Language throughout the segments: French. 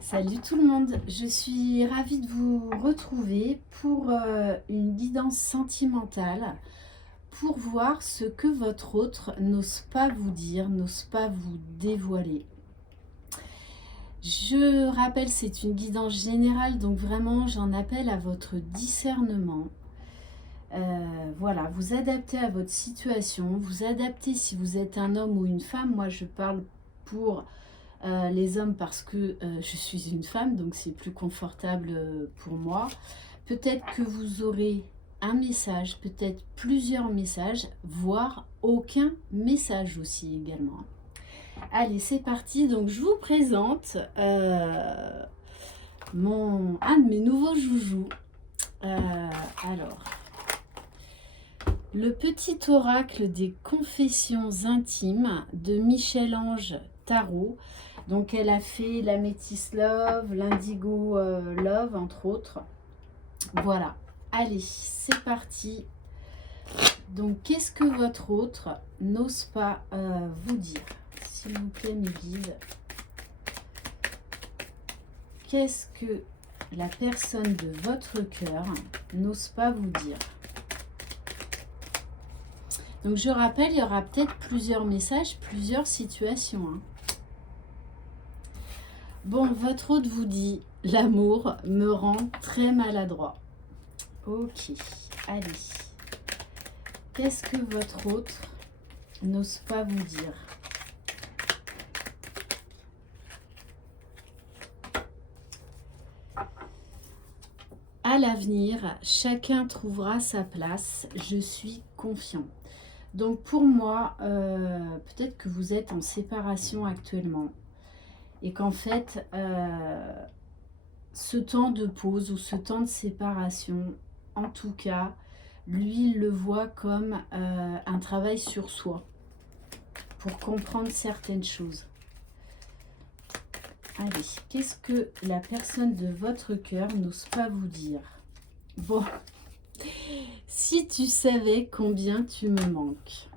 Salut tout le monde, je suis ravie de vous retrouver pour une guidance sentimentale pour voir ce que votre autre n'ose pas vous dire, n'ose pas vous dévoiler. Je rappelle, c'est une guidance générale, donc vraiment j'en appelle à votre discernement. Voilà, vous adaptez à votre situation, vous adaptez si vous êtes un homme ou une femme. Moi je parle pour les hommes parce que je suis une femme, donc c'est plus confortable pour moi. Peut-être que vous aurez un message, peut-être plusieurs messages, voire aucun message aussi également. Allez, c'est parti. Donc je vous présente un de mes nouveaux joujoux. Alors, le petit oracle des confessions intimes de Michel-Ange Tarot. Donc elle a fait l'améthyste love, l'indigo love entre autres. Voilà, allez, c'est parti. Donc qu'est-ce que votre autre n'ose pas vous dire? S'il vous plaît mes guides. Qu'est-ce que la personne de votre cœur n'ose pas vous dire? Donc je rappelle, il y aura peut-être plusieurs messages, plusieurs situations. Bon, votre hôte vous dit « L'amour me rend très maladroit ». Ok, allez. Qu'est-ce que votre hôte n'ose pas vous dire? À l'avenir, chacun trouvera sa place. Je suis confiant. Donc pour moi, peut-être que vous êtes en séparation actuellement et qu'en fait, ce temps de pause ou ce temps de séparation, en tout cas, lui, il le voit comme un travail sur soi pour comprendre certaines choses. Allez, qu'est-ce que la personne de votre cœur n'ose pas vous dire? Bon, si tu savais combien tu me manques.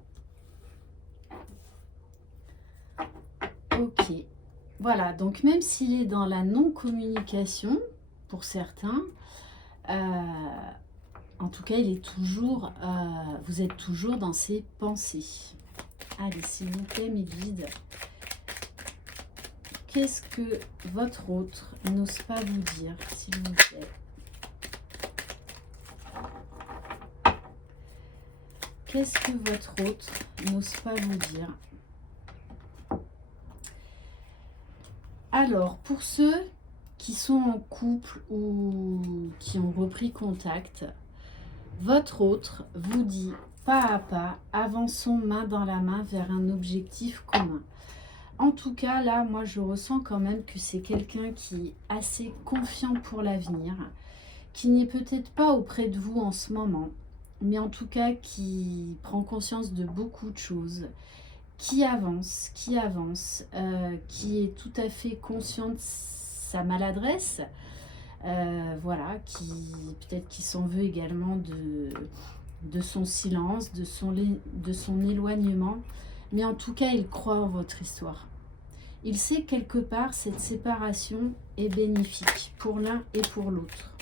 Ok, voilà, donc même s'il est dans la non-communication, pour certains, en tout cas, il est toujours, vous êtes toujours dans ses pensées. Allez, s'il vous plaît, mes guides. Qu'est-ce que votre autre n'ose pas vous dire, s'il vous plaît? Qu'est-ce que votre autre n'ose pas vous dire? Alors, pour ceux qui sont en couple ou qui ont repris contact, votre autre vous dit pas à pas, avançons main dans la main vers un objectif commun. En tout cas, là, moi, je ressens quand même que c'est quelqu'un qui est assez confiant pour l'avenir, qui n'est peut-être pas auprès de vous en ce moment, mais en tout cas qui prend conscience de beaucoup de choses, qui avance, qui est tout à fait conscient de sa maladresse, voilà, qui peut-être qui s'en veut également de son silence, de son éloignement, mais en tout cas, il croit en votre histoire. Il sait quelque part cette séparation est bénéfique pour l'un et pour l'autre.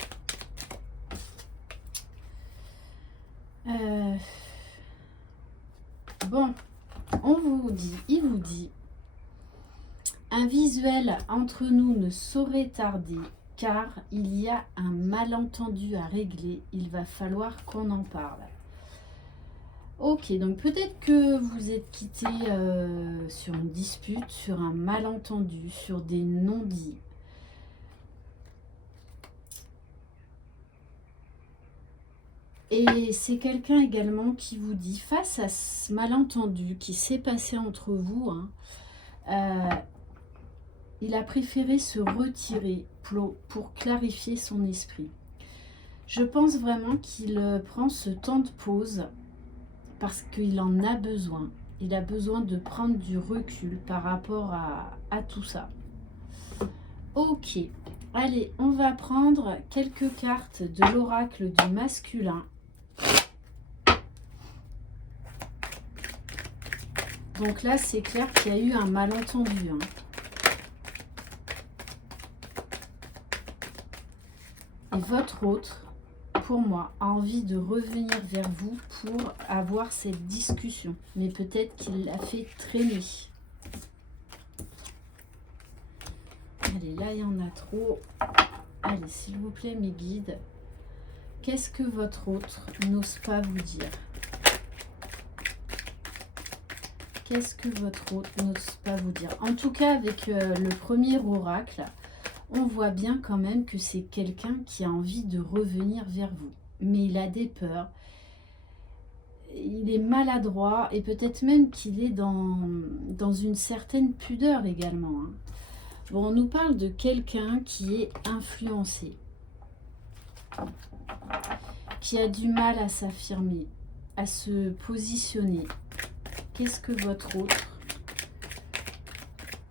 Bon, il vous dit, un visuel entre nous ne saurait tarder, car il y a un malentendu à régler, il va falloir qu'on en parle. Ok, donc peut-être que vous êtes quitté sur une dispute, sur un malentendu, sur des non-dits. Et c'est quelqu'un également qui vous dit, face à ce malentendu qui s'est passé entre vous, il a préféré se retirer pour clarifier son esprit. Je pense vraiment qu'il prend ce temps de pause parce qu'il en a besoin. Il a besoin de prendre du recul par rapport à tout ça. Ok, allez, on va prendre quelques cartes de l'oracle du masculin. Donc là, c'est clair qu'il y a eu un malentendu. Et votre autre, pour moi, a envie de revenir vers vous pour avoir cette discussion. Mais peut-être qu'il l'a fait traîner. Allez, là, il y en a trop. Allez, s'il vous plaît, mes guides. Qu'est-ce que votre autre n'ose pas vous dire? Qu'est-ce que votre autre n'ose pas vous dire? En tout cas, avec le premier oracle, on voit bien quand même que c'est quelqu'un qui a envie de revenir vers vous. Mais il a des peurs. Il est maladroit et peut-être même qu'il est dans une certaine pudeur également. Bon, on nous parle de quelqu'un qui est influencé, qui a du mal à s'affirmer, à se positionner. Qu'est-ce que votre autre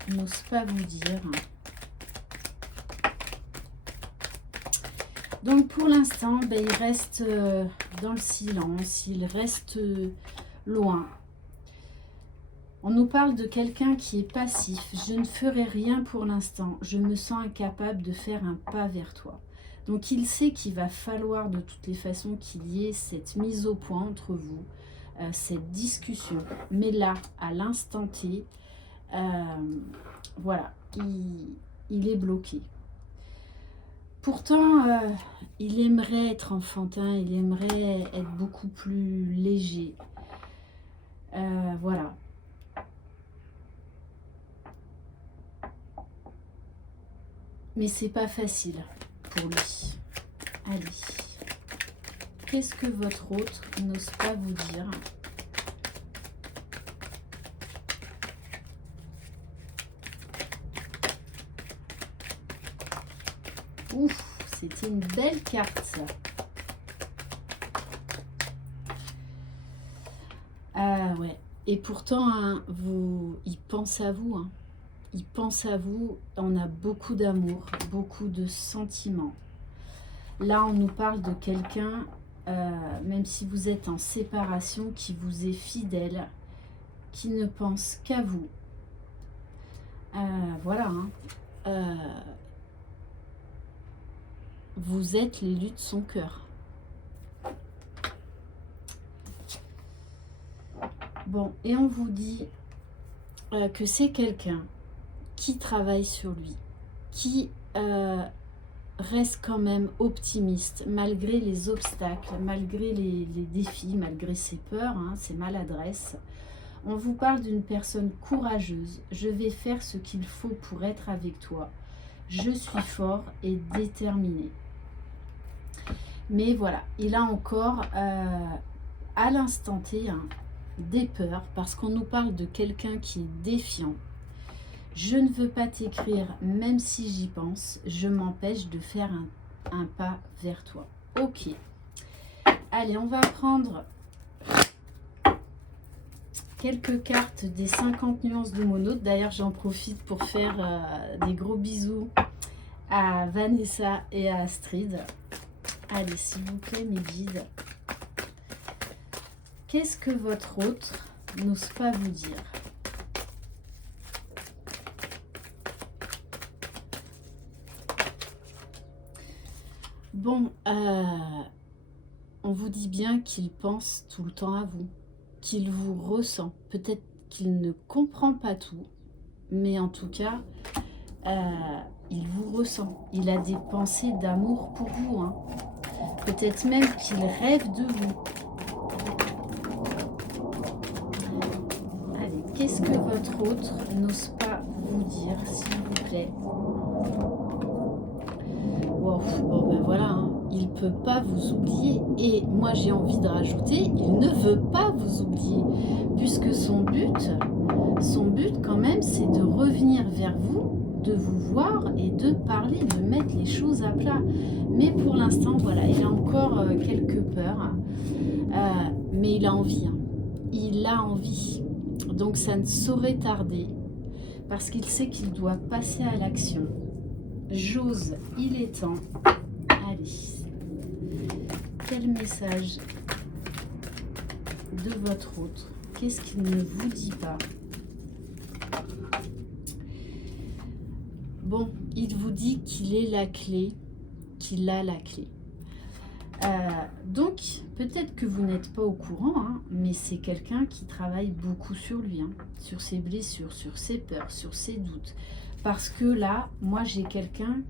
n'ose pas vous dire? Donc pour l'instant, il reste dans le silence, il reste loin. On nous parle de quelqu'un qui est passif. Je ne ferai rien pour l'instant. Je me sens incapable de faire un pas vers toi. Donc il sait qu'il va falloir de toutes les façons qu'il y ait cette mise au point entre vous, cette discussion. Mais là, à l'instant T, voilà, il est bloqué. Pourtant, il aimerait être enfantin, il aimerait être beaucoup plus léger. Voilà. Mais c'est pas facile pour lui. Allez. Qu'est-ce que votre autre n'ose pas vous dire? Ouf, c'était une belle carte ça. Ah ouais. Et pourtant, hein, il pense à vous. Il pense à vous. On a beaucoup d'amour, beaucoup de sentiments. Là, on nous parle de quelqu'un, même si vous êtes en séparation, qui vous est fidèle, qui ne pense qu'à vous. Voilà. Vous êtes l'élu de son cœur. Bon, et on vous dit que c'est quelqu'un qui travaille sur lui, qui reste quand même optimiste malgré les obstacles, malgré les défis, malgré ses peurs, ses maladresses. On vous parle d'une personne courageuse. Je vais faire ce qu'il faut pour être avec toi. Je suis fort et déterminé. Mais voilà, il a encore à l'instant T des peurs parce qu'on nous parle de quelqu'un qui est défiant. Je ne veux pas t'écrire même si j'y pense. Je m'empêche de faire un pas vers toi. Ok. Allez, on va prendre quelques cartes des 50 nuances de mon hôte. D'ailleurs, j'en profite pour faire des gros bisous à Vanessa et à Astrid. Allez, s'il vous plaît, mes guides. Qu'est-ce que votre autre n'ose pas vous dire? Bon, on vous dit bien qu'il pense tout le temps à vous, qu'il vous ressent. Peut-être qu'il ne comprend pas tout, mais en tout cas, il vous ressent. Il a des pensées d'amour pour vous. Peut-être même qu'il rêve de vous. Allez, qu'est-ce que votre autre n'ose pas vous dire, s'il vous plaît? Wow, bon ben voilà, il ne peut pas vous oublier. Et moi j'ai envie de rajouter, il ne veut pas vous oublier. Puisque son but quand même, c'est de revenir vers vous, de vous voir et de parler, de mettre les choses à plat. Mais pour l'instant, voilà, il a encore quelques peurs. Mais il a envie. Il a envie. Donc ça ne saurait tarder. Parce qu'il sait qu'il doit passer à l'action. J'ose, il est temps. Allez. Quel message de votre autre? Qu'est-ce qu'il ne vous dit pas? Bon, il vous dit qu'il est la clé, qu'il a la clé. Donc, peut-être que vous n'êtes pas au courant, hein, mais c'est quelqu'un qui travaille beaucoup sur lui, hein, sur ses blessures, sur ses peurs, sur ses doutes. Parce que là, moi, j'ai quelqu'un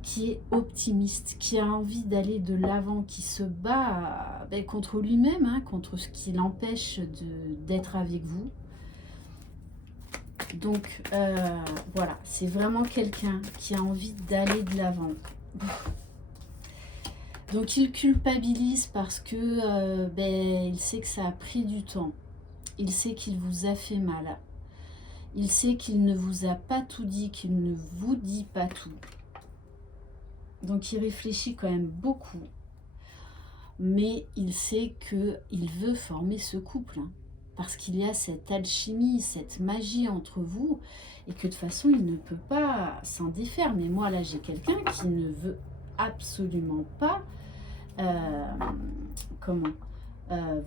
qui est optimiste, qui a envie d'aller de l'avant, qui se bat contre lui-même, hein, contre ce qui l'empêche d'être avec vous. Donc, voilà, c'est vraiment quelqu'un qui a envie d'aller de l'avant. Donc il culpabilise parce que il sait que ça a pris du temps. Il sait qu'il vous a fait mal. Il sait qu'il ne vous a pas tout dit, qu'il ne vous dit pas tout. Donc il réfléchit quand même beaucoup. Mais il sait qu'il veut former ce couple. Hein, parce qu'il y a cette alchimie, cette magie entre vous. Et que de toute façon, il ne peut pas s'en défaire. Mais moi, là, j'ai quelqu'un qui ne veut absolument pas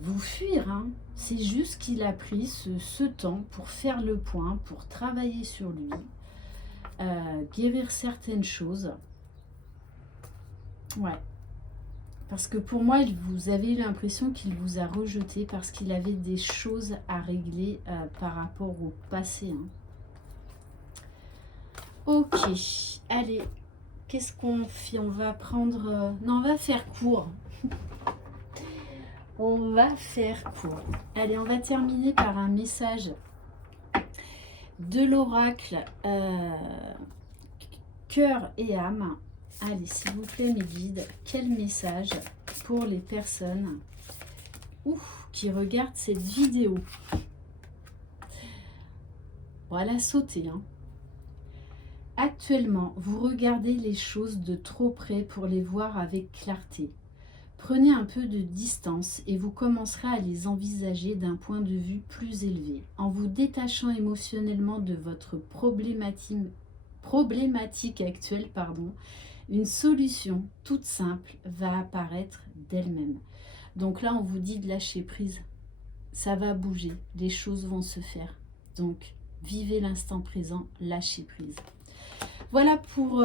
vous fuir, hein. C'est juste qu'il a pris ce temps pour faire le point, pour travailler sur lui, guérir certaines choses. Ouais. Parce que pour moi, vous avez eu l'impression qu'il vous a rejeté parce qu'il avait des choses à régler par rapport au passé. Hein. Ok, allez. Qu'est-ce qu'on fait? On va prendre... Non, on va faire court. On va faire court. Allez, on va terminer par un message de l'oracle cœur et âme. Allez, s'il vous plaît, mes guides, quel message pour les personnes qui regardent cette vidéo? Voilà, sauter, hein. Actuellement, vous regardez les choses de trop près pour les voir avec clarté. Prenez un peu de distance et vous commencerez à les envisager d'un point de vue plus élevé. En vous détachant émotionnellement de votre problématique actuelle, une solution toute simple va apparaître d'elle-même. Donc là, on vous dit de lâcher prise. Ça va bouger, les choses vont se faire. Donc, vivez l'instant présent, lâchez prise. Voilà pour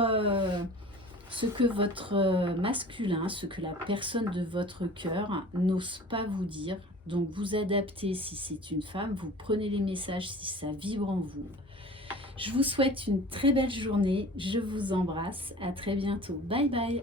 ce que votre masculin, ce que la personne de votre cœur n'ose pas vous dire. Donc vous adaptez si c'est une femme, vous prenez les messages si ça vibre en vous. Je vous souhaite une très belle journée, je vous embrasse, à très bientôt, bye bye.